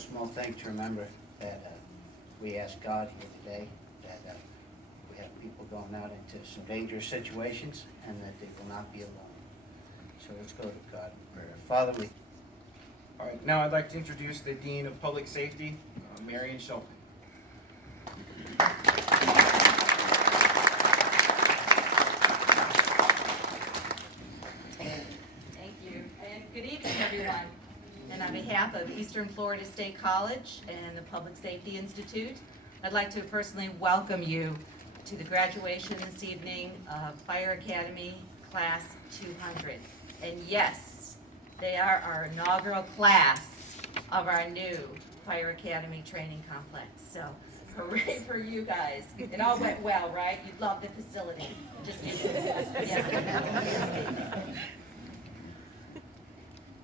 small thing to remember that we ask God here today that we have people going out into some dangerous situations and that they will not be alone. So let's go to God in prayer. Father, we... All right, now I'd like to introduce the Dean of Public Safety, Marion Shelton. Thank you, and good evening, everyone. And on behalf of Eastern Florida State College and the Public Safety Institute, I'd like to personally welcome you to the graduation this evening of Fire Academy Class 200. And yes, they are our inaugural class of our new Fire Academy Training Complex. So hooray for you guys. It all went well, right? You love the facility. Just yes.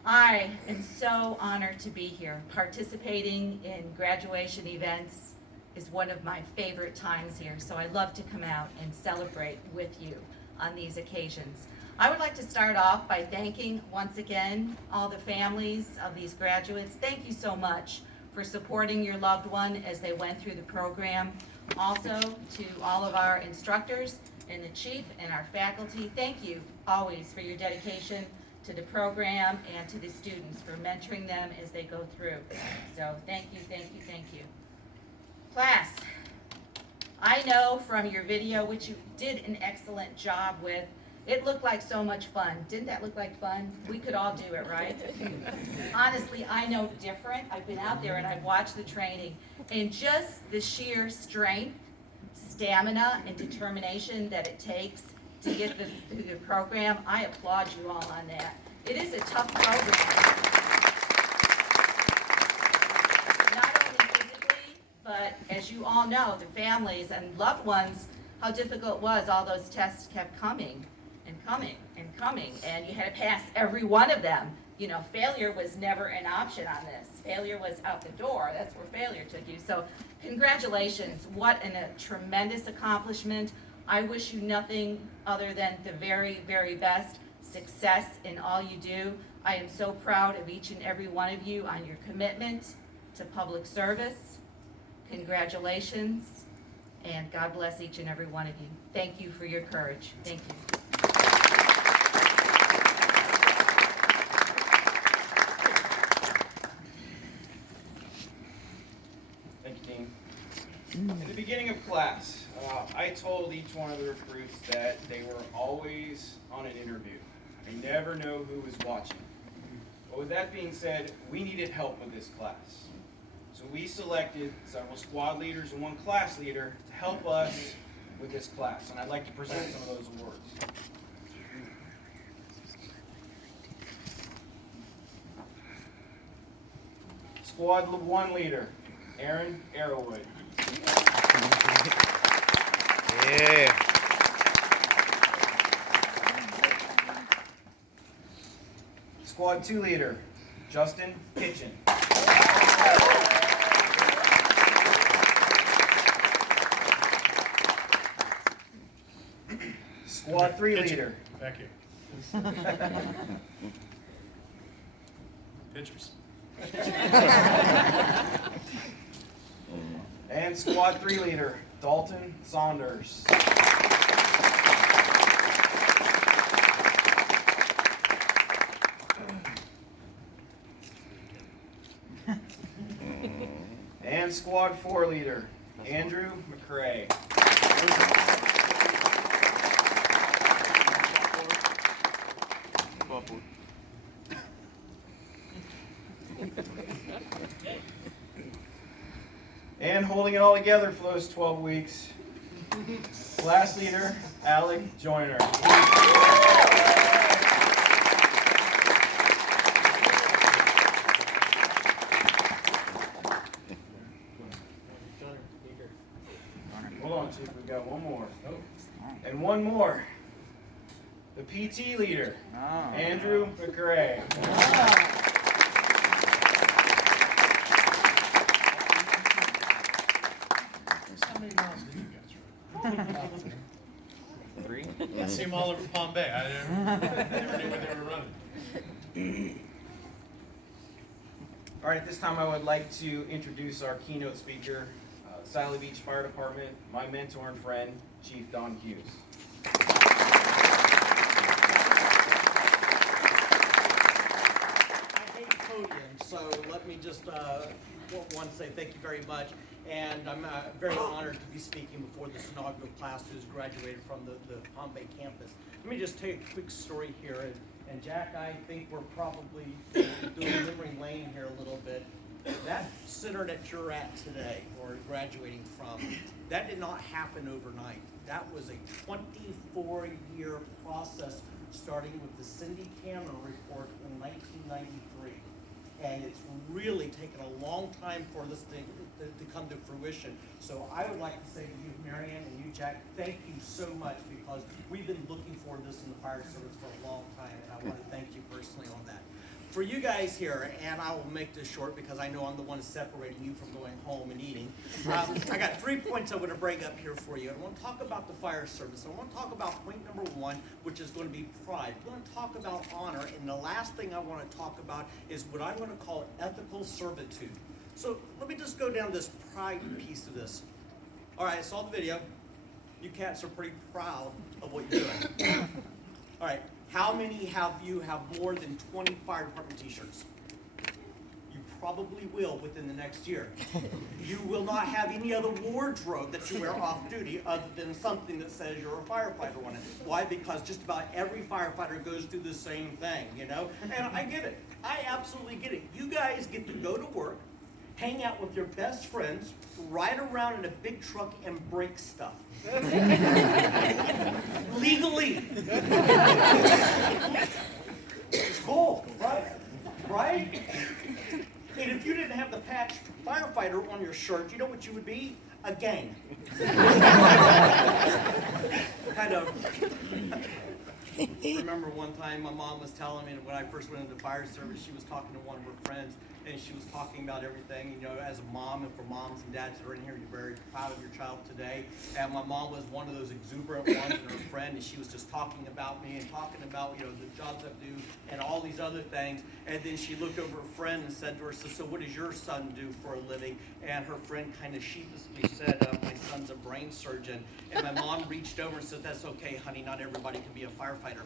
I am so honored to be here. Participating in graduation events is one of my favorite times here, so I love to come out and celebrate with you on these occasions. I would like to start off by thanking once again all the families of these graduates. Thank you so much for supporting your loved one as they went through the program. Also to all of our instructors and the chief and our faculty, thank you always for your dedication to the program and to the students for mentoring them as they go through. So thank you, thank you, thank you. Class, I know from your video, which you did an excellent job with, it looked like so much fun. Didn't that look like fun? We could all do it, right? Honestly, I know different. I've been out there and I've watched the training, and just the sheer strength, stamina, and determination that it takes to get through the program, I applaud you all on that. It is a tough program. Not only physically, but as you all know, the families and loved ones, how difficult it was. All those tests kept coming and coming and coming, and you had to pass every one of them. You know, failure was never an option on this. Failure was out the door. That's where failure took you. So congratulations. What a tremendous accomplishment. I wish you nothing other than the very, very best success in all you do. I am so proud of each and every one of you on your commitment to public service. Congratulations, and God bless each and every one of you. Thank you for your courage. Thank you. Thank you, Dean. In the beginning of class, I told each one of the recruits that they were always on an interview. They never know who was watching. But with that being said, we needed help with this class. So we selected several squad leaders and one class leader to help us with this class. And I'd like to present some of those awards. Squad 1 leader, Aaron Arrowwood. Yeah. Squad 2 leader, Justin Kitchen. Squad 3 leader. Back here. Pictures. And Squad 3 leader, Dalton Saunders. And Squad 4 leader, Andrew McCrae. And holding it all together for those 12 weeks, class leader, Alec Joyner. Hold on, Chief, we've got one more. And one more. The PT leader, Andrew McCrae. How many miles did you guys run? 3? I see them all over Palm Bay. I never knew when they were running. All right, at this time I would like to introduce our keynote speaker, Sally Beach Fire Department, my mentor and friend, Chief Don Hughes. I hate podiums, so let me just want to say thank you very much. And I'm very honored to be speaking before this inaugural class who's graduated from the Palm Bay campus. Let me just tell you a quick story here. And Jack, I think we're probably doing memory lane here a little bit. That center that you're at today, or graduating from, that did not happen overnight. That was a 24-year process, starting with the Cindy Cameron report in 1993. And it's really taken a long time for this thing to come to fruition. So I would like to say to you, Marianne, and you, Jack, thank you so much, because we've been looking for this in the fire service for a long time, and I want to thank you personally on that. For you guys here, and I will make this short because I know I'm the one separating you from going home and eating. I got 3 points I want to bring up here for you. I want to talk about the fire service. I want to talk about point number 1, which is going to be pride. We're going to talk about honor, and the last thing I want to talk about is what I'm going to call ethical servitude. So let me just go down this pride piece of this. All right, I saw the video. You cats are pretty proud of what you're doing. All right. How many have more than 20 fire department t-shirts? You probably will within the next year. You will not have any other wardrobe that you wear off duty other than something that says you're a firefighter on it. Why? Because just about every firefighter goes through the same thing, you know? And I get it. I absolutely get it. You guys get to go to work, hang out with your best friends, ride around in a big truck and break stuff. Legally. It's cool, right? Right? And if you didn't have the patch firefighter on your shirt, you know what you would be? A gang. Kind of. Remember one time my mom was telling me when I first went into the fire service, she was talking to one of her friends, and she was talking about everything, you know, as a mom, and for moms and dads that are in here, you're very proud of your child today. And my mom was one of those exuberant ones, and her friend, and she was just talking about me and talking about, you know, the jobs I do and all these other things. And then she looked over her friend and said to her, so what does your son do for a living? And her friend kind of sheepishly said, my son's a brain surgeon. And my mom reached over and said, that's okay, honey, not everybody can be a firefighter.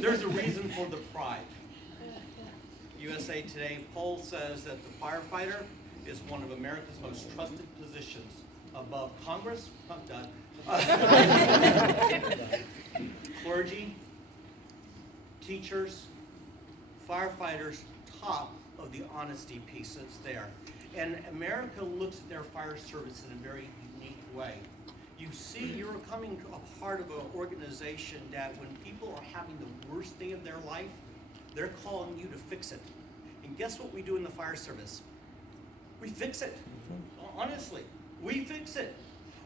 There's a reason for the pride. USA Today poll says that the firefighter is one of America's most trusted positions above Congress, clergy, teachers, firefighters, top of the honesty piece that's there. And America looks at their fire service in a very unique way. You see, you're coming a part of an organization that when people are having the worst day of their life, they're calling you to fix it. And guess what we do in the fire service? We fix it. Honestly, we fix it.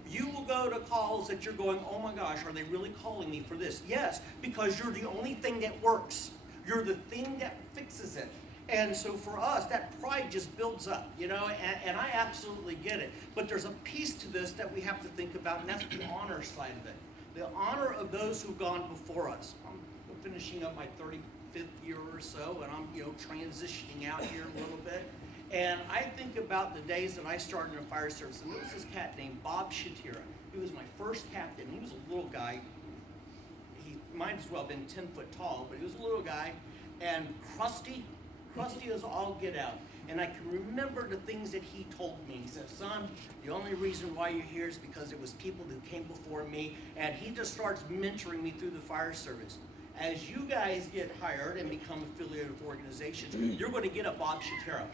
You will go to calls that you're going, oh my gosh, are they really calling me for this? Yes, because you're the only thing that works. You're the thing that fixes it. And so for us, that pride just builds up, you know, and I absolutely get it. But there's a piece to this that we have to think about, and that's the honor side of it. The honor of those who've gone before us. I'm finishing up my 35th year or so, and I'm, you know, transitioning out here a little bit. And I think about the days that I started in the fire service, and there was this cat named Bob Shatira. He was my first captain. He was a little guy. He might as well have been 10 foot tall, but he was a little guy, and crusty as all get out. And I can remember the things that he told me. He said, son, the only reason why you're here is because it was people who came before me. And he just starts mentoring me through the fire service. As you guys get hired and become affiliated with organizations, you're going to get a Bob Shatero.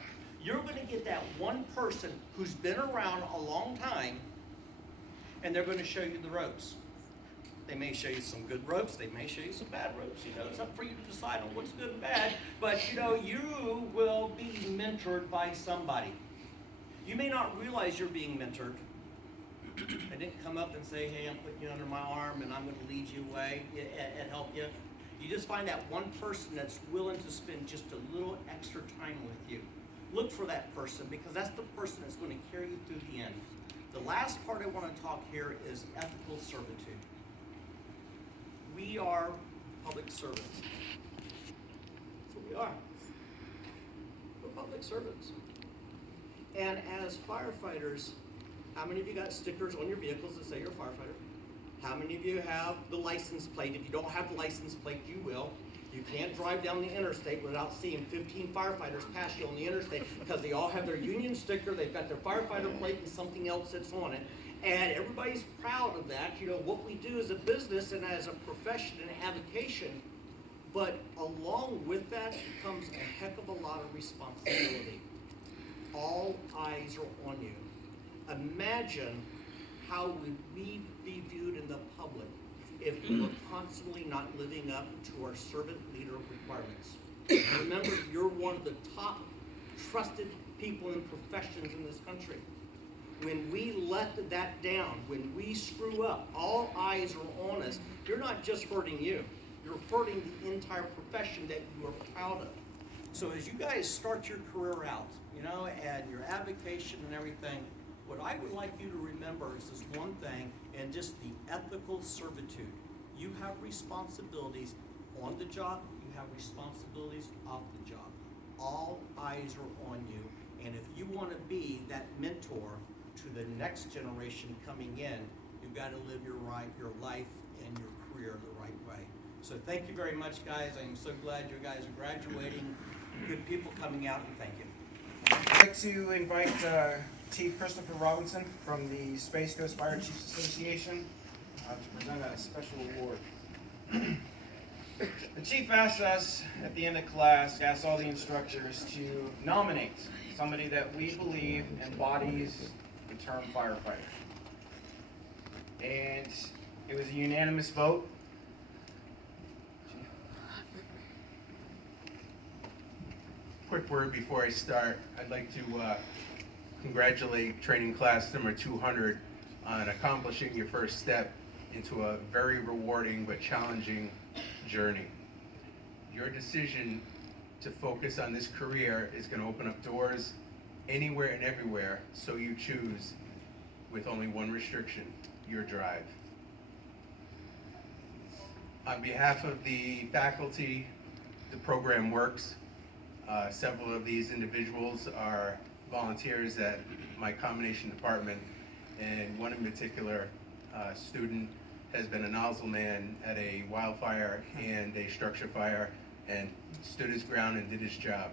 You're going to get that one person who's been around a long time, and they're going to show you the ropes. They may show you some good ropes. They may show you some bad ropes. You know, it's up for you to decide on what's good and bad. But, you know, you will be mentored by somebody. You may not realize you're being mentored. I didn't come up and say, hey, I'm putting you under my arm and I'm going to lead you away and help you. You just find that one person that's willing to spend just a little extra time with you. Look for that person, because that's the person that's going to carry you through the end. The last part I want to talk here is ethical servitude. We are public servants. are. We're public servants. And as firefighters, how many of you got stickers on your vehicles that say you're a firefighter? How many of you have the license plate? If you don't have the license plate, you will. You can't drive down the interstate without seeing 15 firefighters pass you on the interstate because they all have their union sticker, they've got their firefighter plate and something else that's on it. And everybody's proud of that. You know, what we do as a business and as a profession and avocation. But along with that comes a heck of a lot of responsibility. All eyes are on you. Imagine how would we be viewed in the public if we were constantly not living up to our servant leader requirements. Remember, you're one of the top trusted people in professions in this country. When we let that down, when we screw up, all eyes are on us. You're not just hurting you, you're hurting the entire profession that you are proud of. So as you guys start your career out, you know, and your avocation and everything, what I would like you to remember is this one thing, and just the ethical servitude. You have responsibilities on the job, you have responsibilities off the job. All eyes are on you, and if you want to be that mentor to the next generation coming in, you've got to live your life and your career the right way. So thank you very much, guys. I'm so glad you guys are graduating. Good people coming out, and thank you. I'd like to invite Chief Christopher Robinson from the Space Coast Fire Chiefs Association to present a special award. The chief asked us at the end of class, asked all the instructors to nominate somebody that we believe embodies the term firefighter. And it was a unanimous vote. Quick word before I start. I'd like to congratulate training class number 200 on accomplishing your first step into a very rewarding but challenging journey. Your decision to focus on this career is going to open up doors anywhere and everywhere, so you choose, with only one restriction: your drive. On behalf of the faculty, the program works. Several of these individuals are volunteers at my combination department, and one in particular, student, has been a nozzle man at a wildfire and a structure fire, and stood his ground and did his job.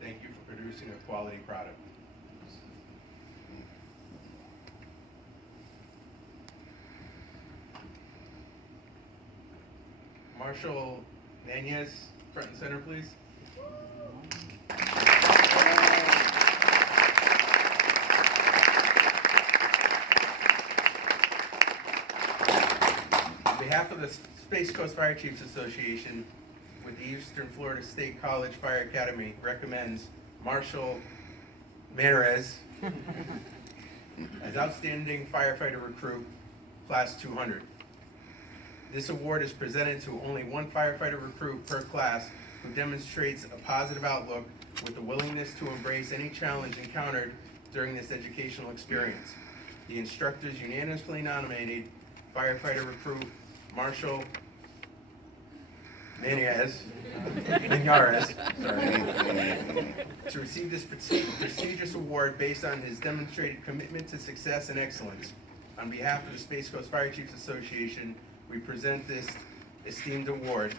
Thank you for producing a quality product. Marshall Nunez, front and center, please. On behalf of the Space Coast Fire Chiefs Association, with the Eastern Florida State College Fire Academy, recommends Marshall Nunez as Outstanding Firefighter Recruit, Class 200. This award is presented to only one firefighter recruit per class who demonstrates a positive outlook with the willingness to embrace any challenge encountered during this educational experience. The instructors unanimously nominated firefighter recruit Marshall Nunez to receive this prestigious award based on his demonstrated commitment to success and excellence. On behalf of the Space Coast Fire Chiefs Association, we present this esteemed award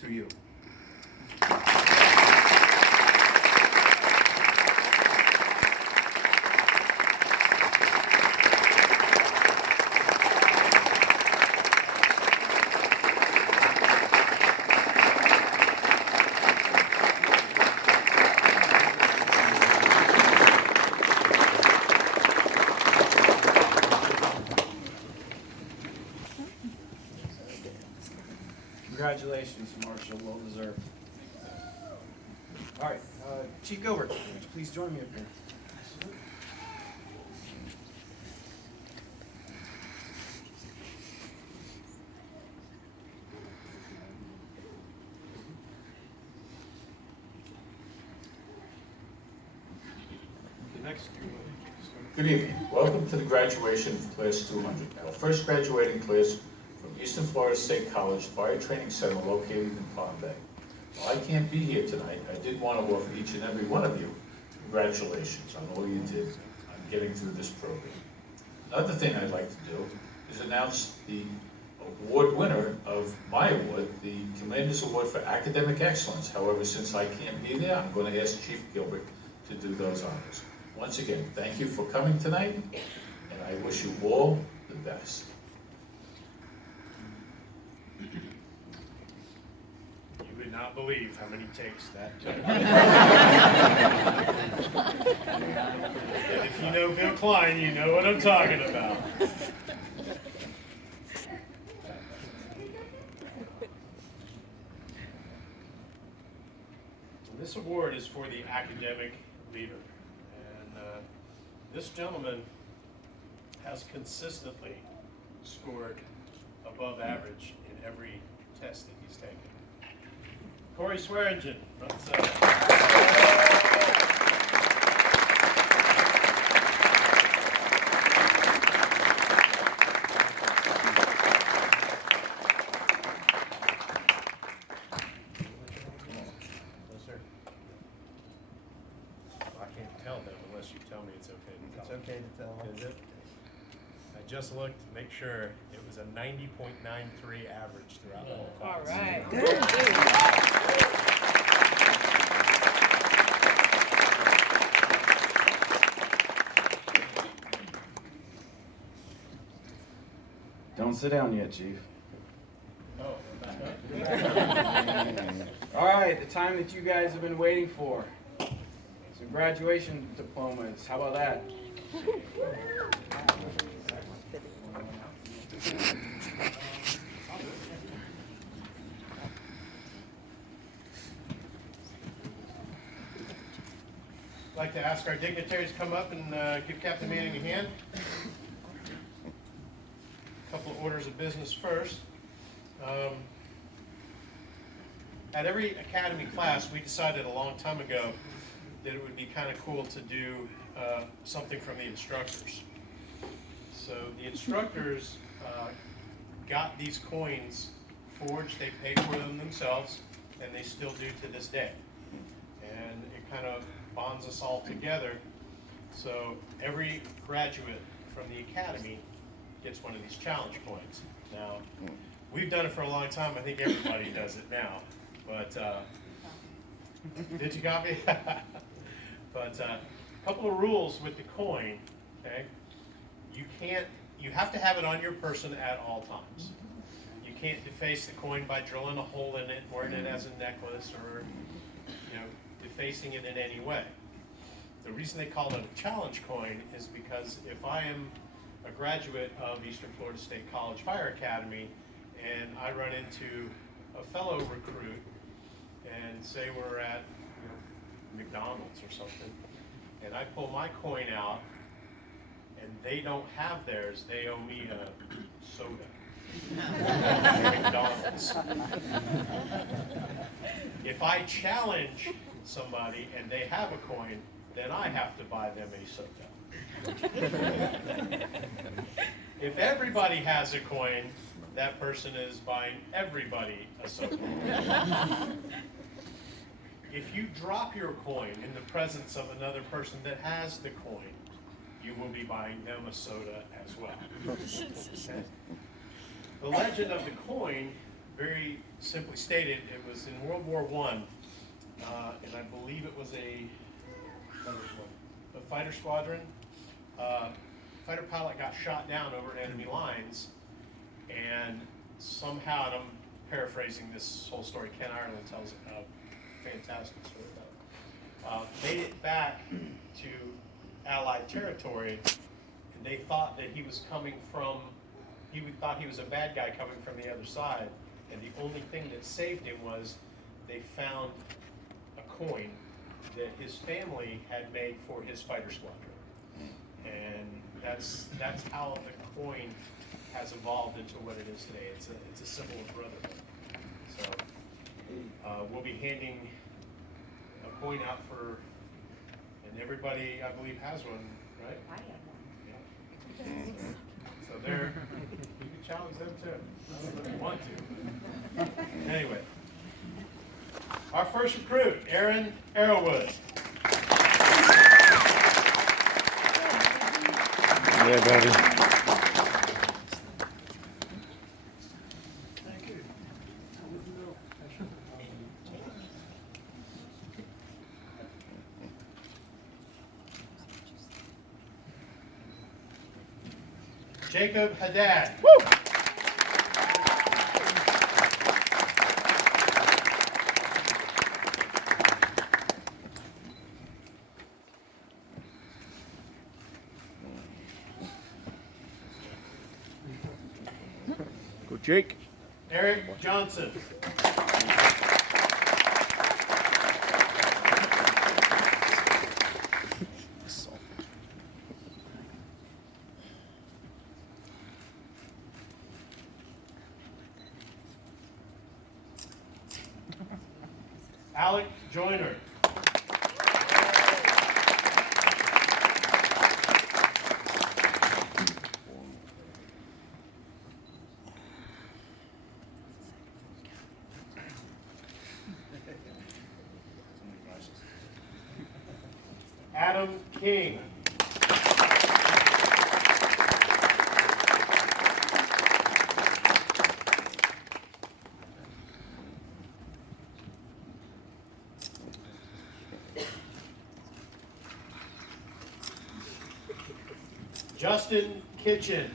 to you. Congratulations, Marshall, well deserved. All right, Chief Gilbert, would you please join me up here? Good evening. Welcome to the graduation of Class 200, our first graduating class from Eastern Florida State College Fire Training Center located in Palm Bay. While I can't be here tonight, I did want to offer each and every one of you congratulations on all you did on getting through this program. Another thing I'd like to do is announce the award winner of my award, the Commander's Award for Academic Excellence. However, since I can't be there, I'm going to ask Chief Gilbert to do those honors. Once again, thank you for coming tonight, and I wish you all the best. You would not believe how many takes that took. And if you know Bill Klein, you know what I'm talking about. This award is for the academic leader. And this gentleman has consistently scored above average in every test that he's taken. Corey Swearingen, front center. No, sir. I can't tell them unless you tell me it's okay to tell. It's okay to tell them. Is it? I just looked to make sure it was a 90.93 average throughout the whole class. All right. Don't sit down yet, Chief. Oh, back up. All right, the time that you guys have been waiting for. Some graduation diplomas. How about that? I'd like to ask our dignitaries to come up and give Captain Manning a hand. A couple of orders of business first. At every academy class, we decided a long time ago that it would be kind of cool to do something from the instructors. So the instructors got these coins forged, they paid for them themselves, and they still do to this day. And it kind of bonds us all together. So every graduate from the academy gets one of these challenge coins. Now, we've done it for a long time. I think everybody does it now. But, did you copy? But a couple of rules with the coin, okay? You have to have it on your person at all times. You can't deface the coin by drilling a hole in it, wearing it as a necklace, or, defacing it in any way. The reason they call it a challenge coin is because if I am a graduate of Eastern Florida State College Fire Academy and I run into a fellow recruit and say we're at McDonald's or something, and I pull my coin out and they don't have theirs, they owe me a soda. McDonald's. If I challenge somebody and they have a coin, then I have to buy them a soda. If everybody has a coin, that person is buying everybody a soda. If you drop your coin in the presence of another person that has the coin, you will be buying them a soda as well. Okay? The legend of the coin, very simply stated, it was in World War I, and I believe it was a fighter squadron. Fighter pilot got shot down over enemy lines, and somehow, and I'm paraphrasing this whole story, Ken Ireland tells a fantastic story about it, made it back to Allied territory, and they thought that he was coming from, thought he was a bad guy coming from the other side, and the only thing that saved him was they found a coin that his family had made for his fighter squadron. And that's how the coin has evolved into what it is today. It's a symbol of brotherhood. So we'll be handing a coin out for, and everybody I believe has one, right? I have one. Yeah. So they're, you can challenge them too, if you want to. Anyway. Our first recruit, Aaron Arrowwood. Yeah, buddy. Jacob Haddad. Go, Jake. Eric Johnson. Alec Joyner. Adam King. Justin Kitchen.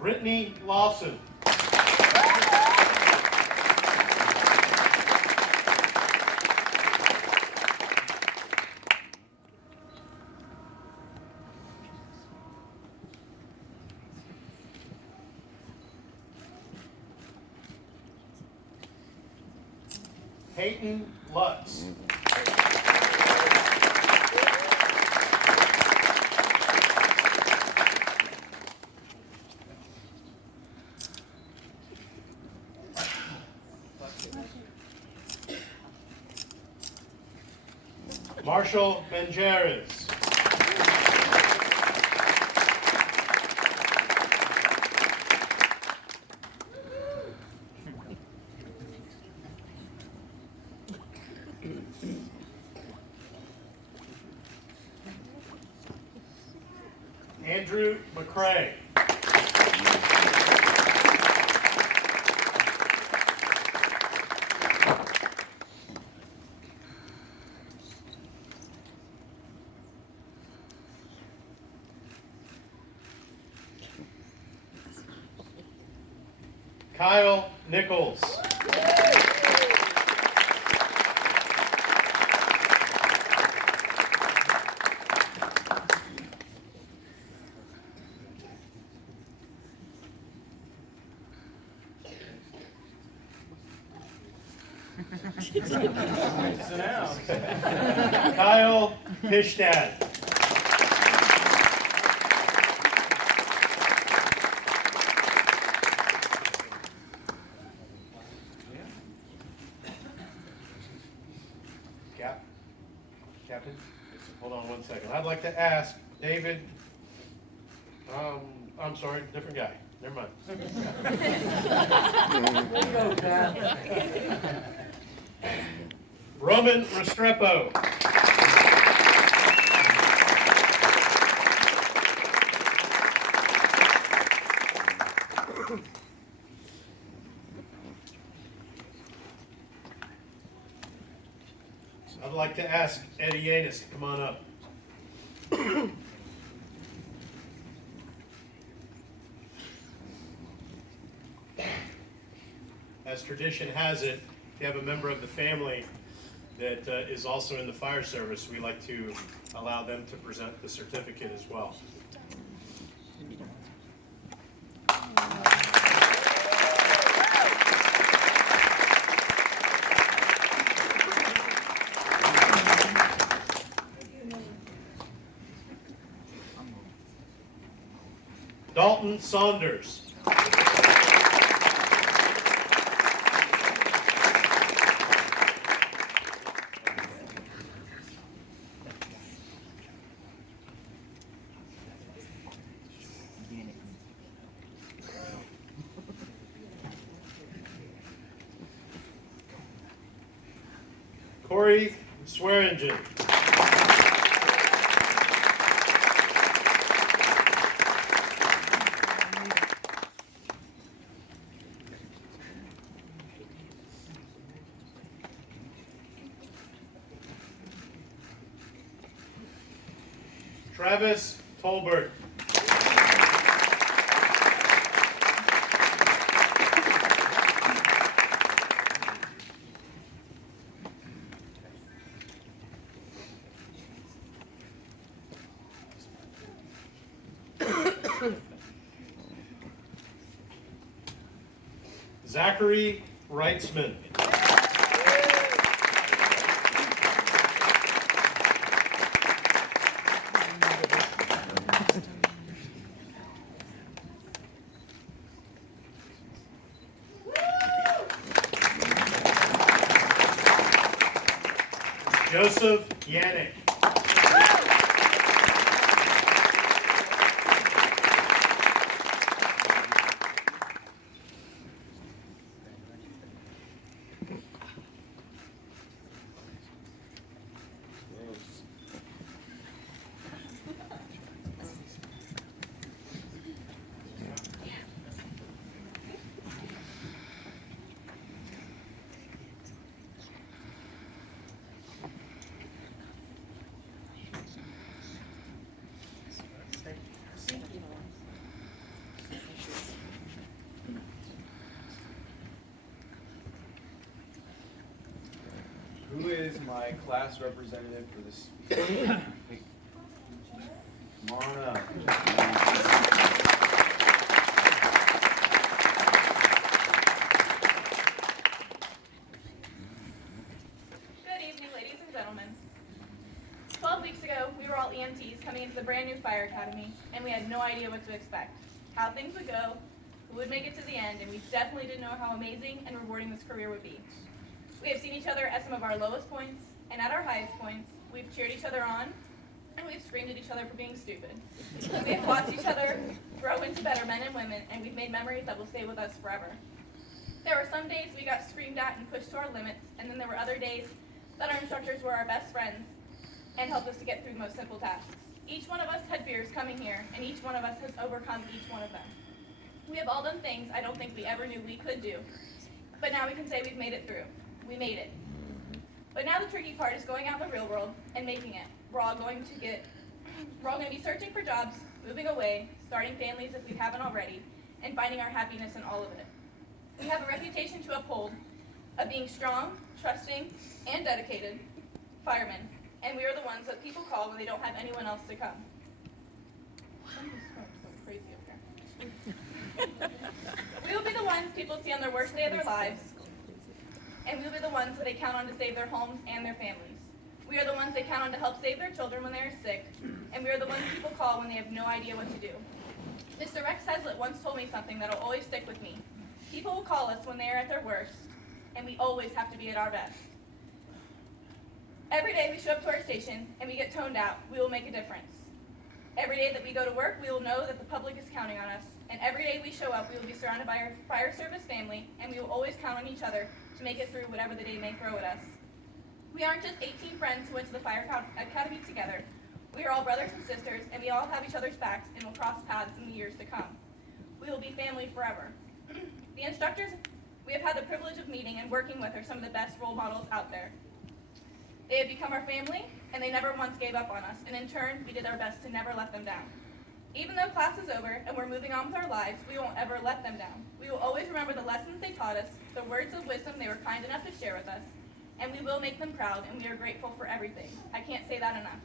Brittany Lawson. Peyton Lutz. Marshall Benjeres. Andrew McCrae. Kyle Nichols. Sit down. Kyle Pishtad. Captain, hold on one second. I'd like to ask David, I'm sorry, different guy. Never mind. Roman Restrepo. I'd like to ask Eddie Yanis to come on up. As tradition has it, if you have a member of the family that is also in the fire service, we like to allow them to present the certificate as well. Dalton Saunders. Corey Swearingen. Travis Tolbert. Zachary Reitzman. Joseph Yannick. Who is my class representative for this? Come on up. Good evening, ladies and gentlemen. 12 weeks ago, we were all EMTs coming into the brand new fire academy, and we had no idea what to expect, how things would go, who would make it to the end, and we definitely didn't know how amazing and rewarding this career would be. We have seen each other at some of our lowest points, and at our highest points, we've cheered each other on, and we've screamed at each other for being stupid. We have watched each other grow into better men and women, and we've made memories that will stay with us forever. There were some days we got screamed at and pushed to our limits, and then there were other days that our instructors were our best friends and helped us to get through the most simple tasks. Each one of us had fears coming here, and each one of us has overcome each one of them. We have all done things I don't think we ever knew we could do, but now we can say we've made it through. We made it. But now the tricky part is going out in the real world and making it. We're all going to be searching for jobs, moving away, starting families if we haven't already, and finding our happiness in all of it. We have a reputation to uphold of being strong, trusting, and dedicated firemen, and we are the ones that people call when they don't have anyone else to come. Something's going crazy over there. We will be the ones people see on their worst day of their lives, and we will be the ones that they count on to save their homes and their families. We are the ones they count on to help save their children when they are sick, and we are the ones people call when they have no idea what to do. Mr. Rex Heslett once told me something that will always stick with me. People will call us when they are at their worst, and we always have to be at our best. Every day we show up to our station and we get toned out, we will make a difference. Every day that we go to work, we will know that the public is counting on us, and every day we show up, we will be surrounded by our fire service family, and we will always count on each other to make it through whatever the day may throw at us. We aren't just 18 friends who went to the fire academy together. We are all brothers and sisters, and we all have each other's backs and will cross paths in the years to come. We will be family forever. The instructors we have had the privilege of meeting and working with are some of the best role models out there. They have become our family, and they never once gave up on us, and in turn, we did our best to never let them down. Even though class is over and we're moving on with our lives, we won't ever let them down. We will always remember the lessons they taught us, the words of wisdom they were kind enough to share with us, and we will make them proud, and we are grateful for everything. I can't say that enough.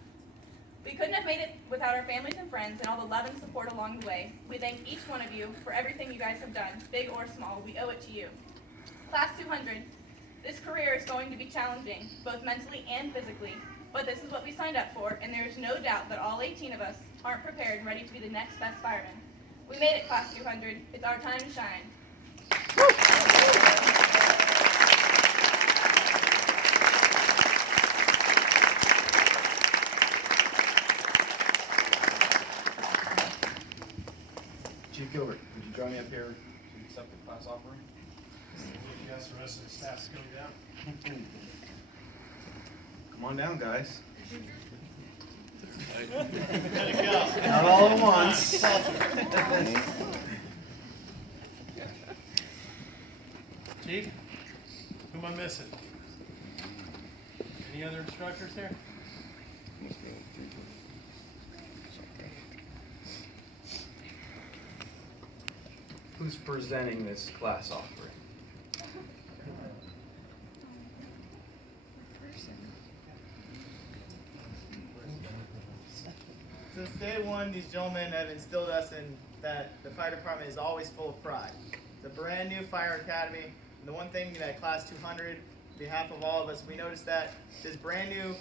We couldn't have made it without our families and friends and all the love and support along the way. We thank each one of you for everything you guys have done, big or small. We owe it to you. Class 200, this career is going to be challenging, both mentally and physically, but this is what we signed up for, and there is no doubt that all 18 of us aren't prepared and ready to be the next best firemen. We made it, Class 200. It's our time to shine. Chief Gilbert, would you join me up here to accept the class offering? You ask the rest of the staff to come down. Come on down, guys. Let it go. Not all at once. Chief, who am I missing? Any other instructors here? Who's presenting this class offering? Since day one, these gentlemen have instilled us in that the fire department is always full of pride. It's a brand new fire academy, and the one thing that Class 200, on behalf of all of us, we noticed that this brand new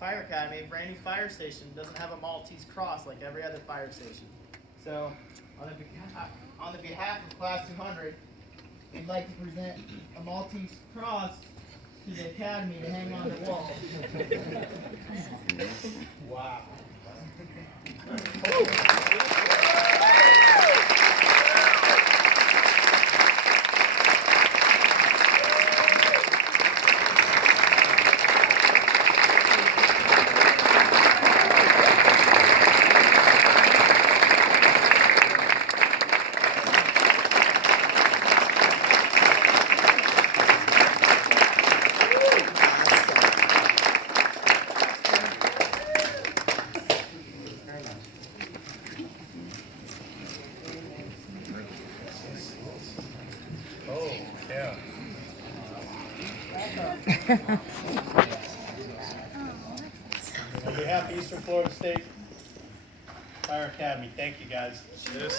fire academy, brand new fire station, doesn't have a Maltese cross like every other fire station. So, on the behalf of Class 200, we'd like to present a Maltese cross to the academy to hang on the wall. Wow. Oh, yeah. On behalf of Eastern Florida State Fire Academy, thank you guys. They've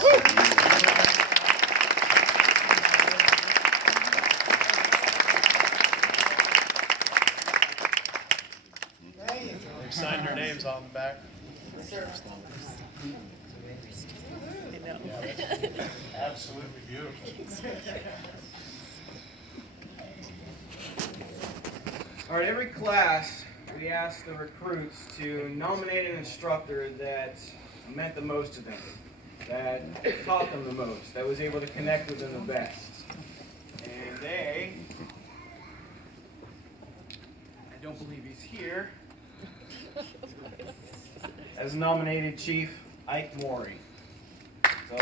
signed their names on the back. Yeah, that's absolutely beautiful. All right, every class, we ask the recruits to nominate an instructor that meant the most to them, that taught them the most, that was able to connect with them the best. And they, I don't believe he's here, has nominated Chief Ike Morey. So